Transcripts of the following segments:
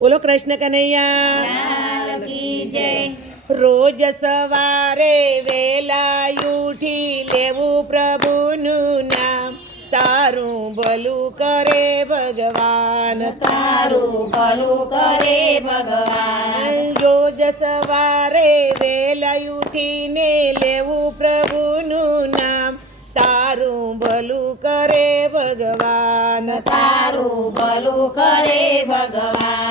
બોલો કૃષ્ણ કનૈયા લાલ કી જય। રોજ સવારે વેલા ઉઠી લેવું પ્રભુનું નામ, તારું ભલું કરે ભગવાન, તારું ભલું કરે ભગવાન। રોજ સવારે વેલા ઉઠીને લેવું પ્રભુનું નામ, તારું ભલું કરે ભગવાન, તારું ભલું કરે ભગવાન।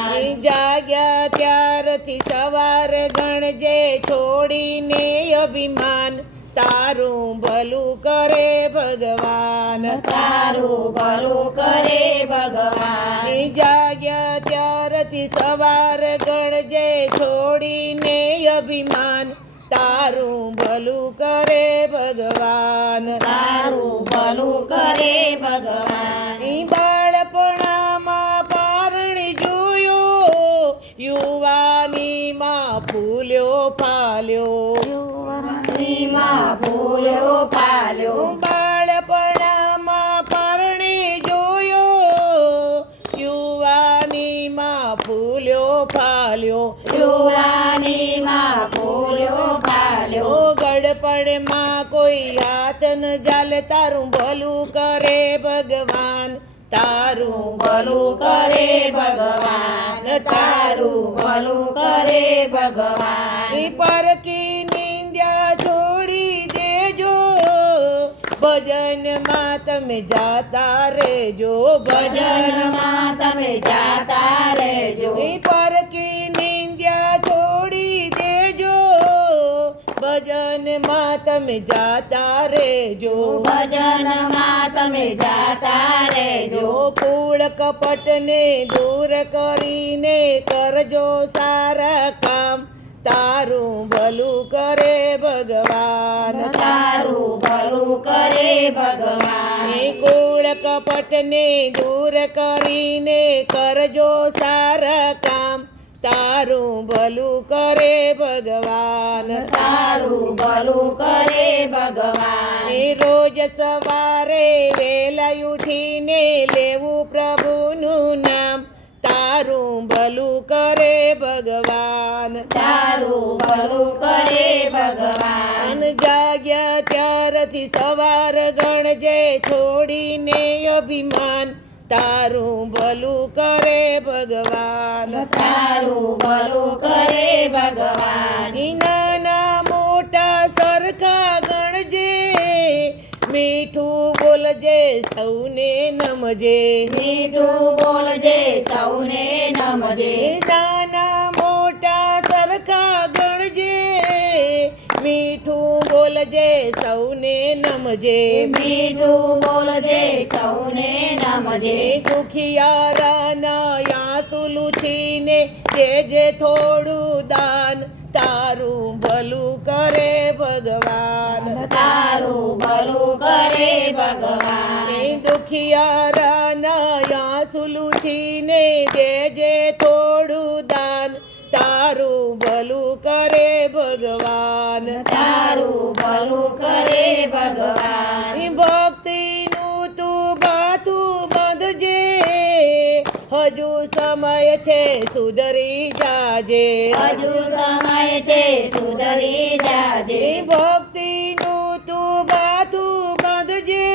જાગ્યા ત્યારથી સવાર ગણજે છોડીને અભિમાન, તારું ભલું કરે ભગવાન, તારું ભલું કરે ભગવાન। જાગ્યા ત્યારથી સવાર ગણજે છોડીને અભિમાન, તારું ભલું કરે ભગવાન, તારું ભલું કરે ભગવાન। બાળપણામાં પારણી જોયો, યુવાનીમાં ફૂલ્યો ફાલ્યો, યુવાનીમાં ફૂલ્યો ફાલ્યો। બાળપણામાં પારણી જોયો, યુવાનીમાં ફૂલ્યો ફાલ્યો, યુવાનીમાં ફૂલ્યો ફાલ્યો। ગડપણમાં કોઈ હાથ ન જાલે, તારું ભલું કરે ભગવાન, તારું ભલું કરે ભગવાન, તારું ભલું કરે ભગવાન। પરકી નિંદ્યા છોડી દેજો, ભજનમાં તમે જાતા રહેજો, ભજનમાં તમે જાતા રહેજો। પરકી નિંદ્યા છોડી દેજો, ભજનમાં તમે જાતા રહેજો, ભજનમાં તમે જાતા રહેજો। ફૂળ કપટને દૂર કરીને કરજો સારા કામ, તારું ભલું કરે ભગવાન, તારું ભલું કરે ભગવાન। કૂળ કપટને દૂર કરીને કરજો સારા કામ, તારું ભલું કરે ભગવાન, તારું ભલું કરે ભગવાન। રોજ સવારે વેલા ઉઠીને લેવું પ્રભુનું નામ, તારું ભલું કરે ભગવાન, તારું ભલું કરે ભગવાન। જાગ્યા ત્યારથી સવાર ગણજે છોડીને અભિમાન, તારું ભલું કરે ભગવાન, તારું ભલું કરે ભગવાન। નાના મોટા સરખા ગણજે, મીઠું બોલજે સૌને નમજે, મીઠું બોલજે સૌને નમજે। નાના મોટા સરખા ગણજે, મીઠું બોલજે સૌને નમજે, મીઠું બોલજે સૌને નમજે। દુખિયારાના આંસુ લૂછીને દેજે થોડું દાન, તારું ભલું કરે ભગવાન, તારું ભલું કરે ભગવાન। દુખિયારાના આંસુ લૂછીને દેજે થોડું દાન, તારું ભલું કરે ભગવાન, તારું ભલું કરે ભગવાન। ભક્તિનું તું બાથું બાંધજે, હજુ સમય છે સુધરી જાજે, હજુ સમય છે સુધરી જાજે। ભક્તિનું તું બાથું બાંધજે,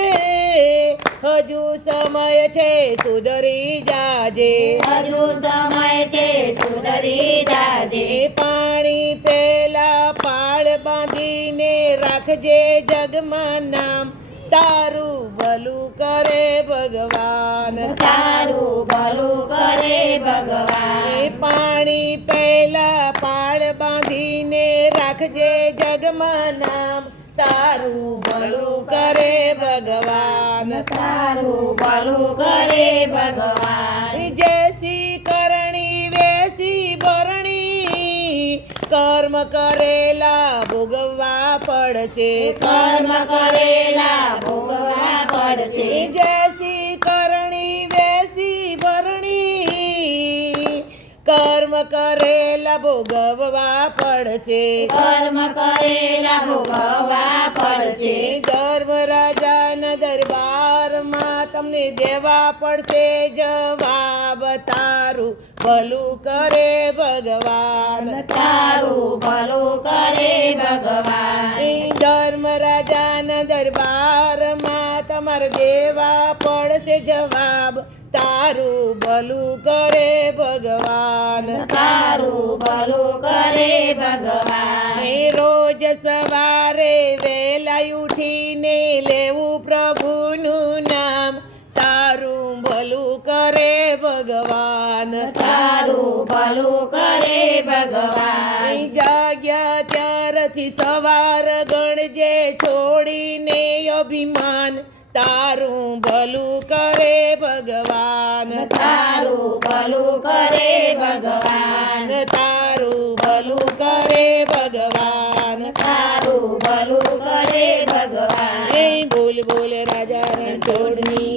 હજુ સમય છે સુધરી જાજે, હજુ સમય છે સુધરી જાજે। પાણી પેલા પાળ બાંધીને રાખજે જગમાં નામ, તારું ભલું કરે ભગવાન, તારું ભલું કરે ભગવાન। પાણી પહેલા પાળ બાંધીને રાખજે જગમાં નામ, તારું ભલું કરે ભગવાન, તારું ભલું કરે ભગવાન। જેસી કરણી વેસી ભરણી, કર્મ કરેલા ભોગવવા પડશે, કર્મ કરેલા ભોગવવા પડશે। જેસી કરણી વેસી ભરણી, કર્મ કરેલા ભોગવવા પડશે, કર્મ કરેલા ભોગવવા પડશે। ધર્મરાજાના દરબારમાં તમને દેવા પડશે જવાબ, તારું ભલું કરે ભગવાન તારું ભલું કરે ભગવાન ધર્મ રાજાના દરબારમાં તમારે દેવા પડશે જવાબ તારું ભલું કરે ભગવાન તારું ભલું કરે ભગવાન રોજ સવારે વહેલા ઉઠીને લેવું પ્રભુનું નામ તારું ભલું કરે ભગવાન તારું ભલું કરે ભગવાન જાગ્યા ત્યારથી સવાર ગણજે છોડીને અભિમાન તારું ભલું કરે ભગવાન તારું ભલું કરે ભગવાન તારું ભલું કરે ભગવાન તારું ભલું કરે ભગવાન બોલ બોલ રાજા રણછોડની